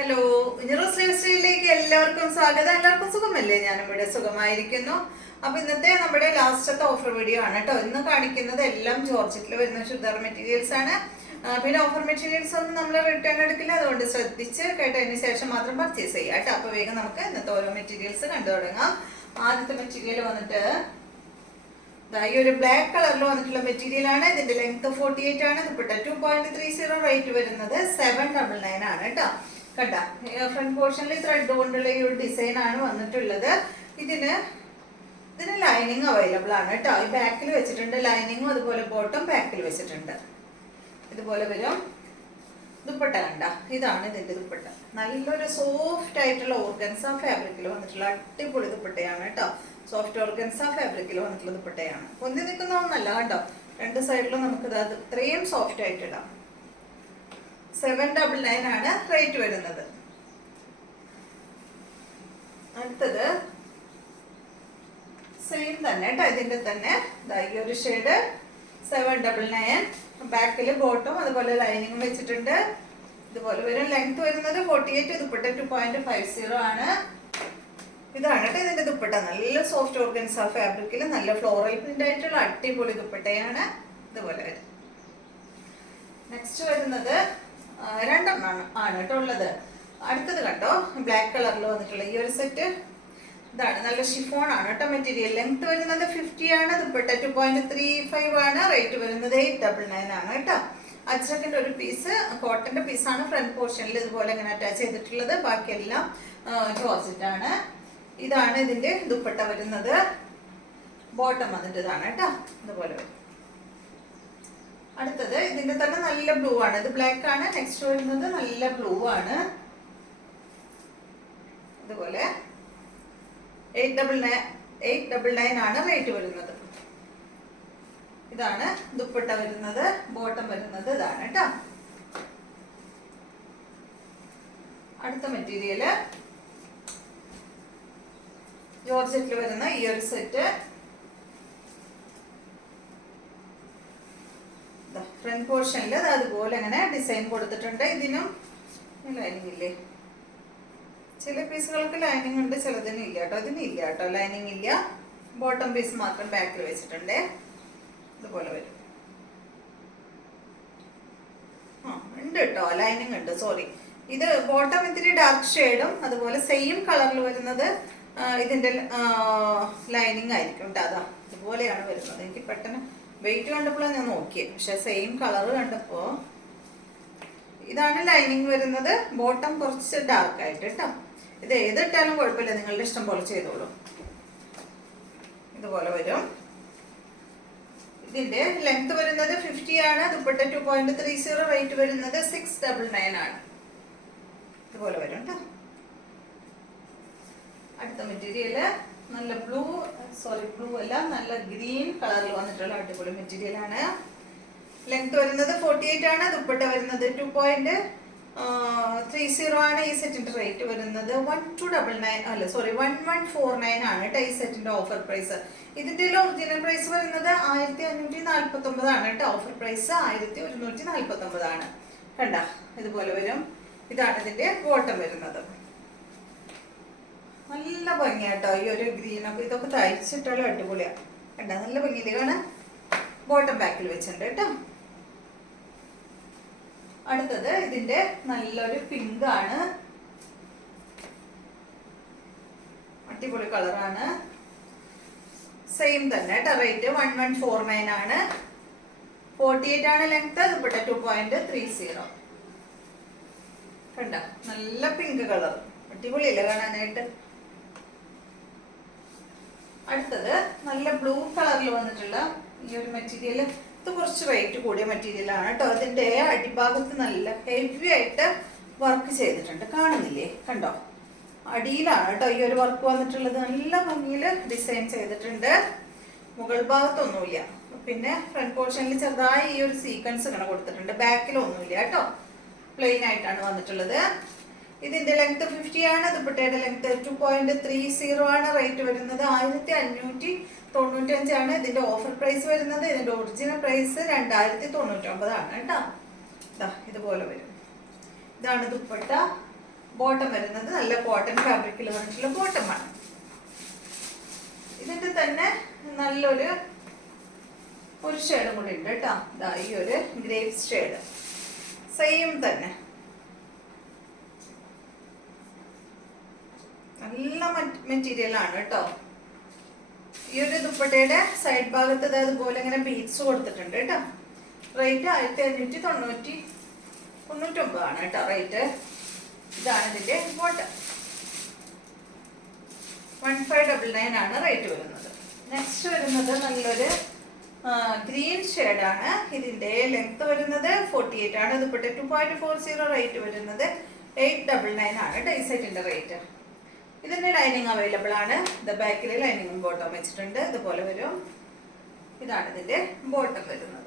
Hello, ഇനിറോസ് life സ്റ്റൈലിലേക്ക് എല്ലാവർക്കും സ്വാഗതം. എല്ലാവർക്കും സുഖമല്ലേ? ഞാനും ഇവിടെ സുഖമായിരിക്കുന്നു. അപ്പൊ ഇന്നത്തെ നമ്മുടെ ലാസ്റ്റത്തെ ഓഫർ വീഡിയോ ആണ് കേട്ടോ. ഇന്ന് കാണിക്കുന്നത് എല്ലാം ജോർജറ്റിൽ വരുന്ന ചുരിദാർ മെറ്റീരിയൽസ് ആണ്. പിന്നെ ഓഫർ മെറ്റീരിയൽസ് ഒന്നും നമ്മൾ റിട്ടേൺ എടുക്കില്ല, അതുകൊണ്ട് ശ്രദ്ധിച്ച് കേട്ടതിന് ശേഷം മാത്രം പർച്ചേസ് ചെയ്യാം കേട്ടോ. അപ്പൊ വേഗം നമുക്ക് ഇന്നത്തെ ഓരോ മെറ്റീരിയൽസ് കണ്ടു തുടങ്ങാം. ആദ്യത്തെ മെറ്റീരിയൽ വന്നിട്ട് ഈ ഒരു ബ്ലാക്ക് കളറിൽ വന്നിട്ടുള്ള മെറ്റീരിയൽ ആണ്. ഇതിന്റെ ലെങ്ത് 48 ആണ്. ദുപ്പട്ട 2.30, റേറ്റ് വരുന്നത് 799 ആണ് കേട്ടോ. കണ്ട ഫ്രണ്ട് പോർഷനിൽ ത്രെഡ് കൊണ്ടുള്ള ഈ ഒരു ഡിസൈൻ ആണ് വന്നിട്ടുള്ളത്. ഇതിന് ലൈനിങ് അവൈലബിൾ ആണ് കേട്ടോ. ഈ ബാക്കിൽ വെച്ചിട്ടുണ്ട് ലൈനിങ്ങും, അതുപോലെ ബോട്ടം ബാക്കിൽ വെച്ചിട്ടുണ്ട്. ഇതുപോലെ വരും. ദുപ്പട്ട കണ്ട, ഇതാണ് ഇതിന്റെ ദുപ്പട്ട. നല്ലൊരു സോഫ്റ്റ് ആയിട്ടുള്ള ഓർഗൻസ ഫാബ്രിക്കിൽ വന്നിട്ടുള്ള അടിപൊളി ദുപ്പട്ടയാണ് കേട്ടോ. സോഫ്റ്റ് ഓർഗൻസ ഫാബ്രിക്കിൽ വന്നിട്ടുള്ള ദുപ്പട്ടയാണ്. പൊന്തി നിൽക്കുന്ന ഒന്നല്ല കേട്ടോ. രണ്ട് സൈഡിലും നമുക്ക് ഇത് ഇത്രയും സോഫ്റ്റ് ആയിട്ട് ഇടാം. 799 ആണ് റേറ്റ് വരുന്നത്. അടുത്തത് സെയിം തന്നെ കേട്ടോ. ഇതിന്റെ തന്നെ ഈ ഒരു ഷെയ്ഡ് 799. ബാക്കിൽ ബോട്ടം അതുപോലെ ലൈനിങ്ങും വെച്ചിട്ടുണ്ട്. ഇതുപോലെ വരും. ലെങ്ത് വരുന്നത് 48, ദുപ്പട്ട 2.50 ആണ്. ഇതാണ് കേട്ടോ ഇതിന്റെ ദുപ്പട്ട. നല്ല സോഫ്റ്റ് ഓർഗൻസ ഫാബ്രിക്കിൽ നല്ല ഫ്ലോറൽ പ്രിന്റ് ആയിട്ടുള്ള അടിപൊളി ദുപ്പട്ടയാണ്. ഇതുപോലെ വരും. നെക്സ്റ്റ് വരുന്നത് രണ്ടെണ്ണമാണ് കേട്ടോ ഉള്ളത്. അടുത്തത് കണ്ടോ, ബ്ലാക്ക് കളറിൽ വന്നിട്ടുള്ള ഈ ഒരു സെറ്റ്. ഇതാണ് നല്ല ഷിഫോൺ ആണ് കേട്ടോ മെറ്റീരിയൽ. ലെങ്ത് വരുന്നത് 50 ആണ്. ദുപ്പട്ട 2.35 ആണ്. റേറ്റ് വരുന്നത് 899 ആണ് കേട്ടോ. അജ്രക്കിന്റെ ഒരു പീസ് കോട്ടന്റെ പീസാണ്. ഫ്രണ്ട് പോർഷനിൽ ഇതുപോലെ ഇങ്ങനെ അറ്റാച്ച് ചെയ്തിട്ടുള്ളത്. ബാക്കിയെല്ലാം ജോർജറ്റ് ആണ്. ഇതാണ് ഇതിന്റെ ദുപ്പട്ട വരുന്നത്. ബോട്ടം വന്നിട്ട് ഇതാണ് കേട്ടോ. ഇതുപോലെ വരും. അടുത്തത് ഇതിന്റെ തന്നെ നല്ല ബ്ലൂ ആണ്. ഇത് ബ്ലാക്ക് ആണ്. നെക്സ്റ്റ് വരുന്നത് നല്ല ബ്ലൂ ആണ്. ഇതുപോലെ 899 ആണ് റേറ്റ് വരുന്നത്. ഇതാണ് ദുപ്പട്ട വരുന്നത്. ബോട്ടം വരുന്നത് ഇതാണ് കേട്ടോ. അടുത്ത മെറ്റീരിയല് ജോർജറ്റിൽ വരുന്ന ഈ ഒരു സെറ്റ്. ഫ്രണ്ട് പോർഷനിൽ അതുപോലെ അങ്ങനെ ഡിസൈൻ കൊടുത്തിട്ടുണ്ട്. ഇതിനും ലൈനിങ് ഇല്ലേ? ചില പീസുകൾക്ക് ലൈനിങ് ഉണ്ട്, ചിലതിന് ഇല്ല കേട്ടോ. ഇതിന് ഇല്ല കേട്ടോ, ലൈനിങ് ഇല്ല. ബോട്ടം പീസ് മാത്രം ബാക്കിൽ വെച്ചിട്ടുണ്ട്. ഇതുപോലെ വരും. ഉണ്ട് കേട്ടോ, ലൈനിങ് ഉണ്ട്. സോറി, ഇത് ബോട്ടം ഇത്തിരി ഡാർക്ക് ഷെയ്ഡും അതുപോലെ സെയിം കളറിൽ വരുന്നത് ഇതിന്റെ ലൈനിങ് ആയിരിക്കും കേട്ടോ. അതാ ഇതുപോലെയാണ് വരുന്നത്. എനിക്ക് പെട്ടെന്ന് വെയിറ്റ് കണ്ടപ്പോഴാണ് ഞാൻ നോക്കിയത്, പക്ഷെ സെയിം കളർ കണ്ടപ്പോ ഇതാണ് ലൈനിങ് വരുന്നത്. ബോട്ടം കുറച്ച് ഡാർക്ക് ആയിട്ട് കേട്ടോ. ഇത് ഏതിട്ടാലും കുഴപ്പമില്ല, നിങ്ങളുടെ ഇഷ്ടം പോലെ ചെയ്തോളൂ. ഇതുപോലെ വരും. ഇതിന്റെ ലെങ്ത് വരുന്നത് 50 ആണ്. ദുപ്പട്ട 2.30, റേറ്റ് വരുന്നത് 699 ആണ്. ഇതുപോലെ വരും കേട്ടോ. അടുത്ത മെറ്റീരിയല് നല്ല ബ്ലൂ അല്ല, നല്ല ഗ്രീൻ കളറിൽ വന്നിട്ടുള്ള അടിപൊളി മെറ്റീരിയൽ ആണ്. ലെങ്ത് വരുന്നത് 48 ആണ്. ദുപ്പട്ട വരുന്നത് 2.30 ആണ്. ഈ സെറ്റിന്റെ റേറ്റ് വരുന്നത് 1149 ആണ് കേട്ടോ. ഈ സെറ്റിന്റെ ഓഫർ പ്രൈസ്. ഇതിന്റെ ഒറിജിനൽ പ്രൈസ് വരുന്നത് 1549 ആണ് കേട്ടോ. ഓഫർ പ്രൈസ് 1149 ആണ്. കണ്ട, ഇതുപോലെ വരും. ഇതാണ് ഇതിന്റെ ബോട്ടം വരുന്നത്. നല്ല ഭംഗിയാട്ടോ ഈ ഒരു ഗ്രീൻ ഒക്കെ. ഇതൊക്കെ തയ്ച്ചിട്ടുള്ള അടിപൊളിയാ. കണ്ട, നല്ല ഭംഗിയില് കാണാൻ. ബോട്ടം ബാക്കിൽ വെച്ചിട്ടുണ്ട് കേട്ടോ. അടുത്തത് ഇതിന്റെ നല്ലൊരു പിങ്ക് ആണ്. അടിപൊളി കളറാണ്. സെയിം തന്നെ കേട്ടോ. റേറ്റ് 1149 ആണ്. 48 ആണ് ലെങ്ത്. ദുപ്പട്ട 2.30. കണ്ട, നല്ല പിങ്ക് കളർ. അടിപൊളിയല്ലേ കാണാനായിട്ട്. അടുത്തത് നല്ല ബ്ലൂ കളറിൽ വന്നിട്ടുള്ള ഈ ഒരു മെറ്റീരിയൽ. ഇത് കുറച്ച് റേറ്റ് കൂടിയ മെറ്റീരിയൽ ആണ് കേട്ടോ. അതിന്റെ അടിഭാഗത്ത് നല്ല ഹെവി ആയിട്ട് വർക്ക് ചെയ്തിട്ടുണ്ട്. കാണുന്നില്ലേ? കണ്ടോ, അടിയിലാണ് കേട്ടോ ഈ ഒരു വർക്ക് വന്നിട്ടുള്ളത്. നല്ല ഭംഗിയിൽ ഡിസൈൻ ചെയ്തിട്ടുണ്ട്. മുകൾ ഭാഗത്തൊന്നുമില്ല. പിന്നെ ഫ്രണ്ട് പോർഷനിൽ ചെറുതായി ഈ ഒരു സീക്വൻസ് ഇങ്ങനെ കൊടുത്തിട്ടുണ്ട്. ബാക്കിലൊന്നുമില്ല കേട്ടോ. പ്ലെയിൻ ആയിട്ടാണ് വന്നിട്ടുള്ളത്. ഇതിന്റെ ലെങ്ത് 50 ആണ്. ദുപ്പട്ടയുടെ ലെങ്ത് 2.30 ആണ്. റേറ്റ് വരുന്നത് 1595 ആണ്. ഇതിന്റെ ഓഫർ പ്രൈസ് വരുന്നത്. ഇതിന്റെ ഒറിജിനൽ പ്രൈസ് 2099 ആണ് കേട്ടോ. ഇതുപോലെ വരും. ഇതാണ് ദുപ്പട്ട. ബോട്ടം വരുന്നത് നല്ല കോട്ടൺ ഫാബ്രിക്കിൽ വന്നിട്ടുള്ള ബോട്ടമാണ്. ഇതിന്റെ തന്നെ നല്ലൊരു ഷെയ്ഡും കൂടി ഉണ്ട് കേട്ടോ. ഈ ഒരു ഗ്രേപ്സ് ഷെയ്ഡ് സെയിം തന്നെ നല്ല മെറ്റീരിയൽ ആണ് കേട്ടോ. ഈ ഒരു ദുപ്പട്ടയുടെ സൈഡ് ഭാഗത്ത് അതുപോലെ ഇങ്ങനെ ബീഡ്സ് കൊടുത്തിട്ടുണ്ട് കേട്ടോ. റേറ്റ് 1599 ആണ് കേട്ടോ റേറ്റ്. ഇതാണ് ഇതിന്റെ ബോട്ടം. 1599 ആണ് റേറ്റ് വരുന്നത്. നെക്സ്റ്റ് വരുന്നത് നല്ലൊരു ഗ്രീൻ ഷെയ്ഡാണ്. ഇതിന്റെ ലെങ്ത് വരുന്നത് 48 ആണ്. ദുപ്പട്ട 2.40 റേറ്റ് വരുന്നത് 899 ആണ് കേട്ടോ ഈ സെറ്റിന്റെ റേറ്റ്. ഇതിന്റെ ലൈനിങ് അവൈലബിൾ ആണ്. ബാക്കിൽ ലൈനിങ്ങും ബോട്ടം വെച്ചിട്ടുണ്ട്. ഇതുപോലെ വരും. ഇതാണ് ഇതിന്റെ ബോട്ടം വരുന്നത്.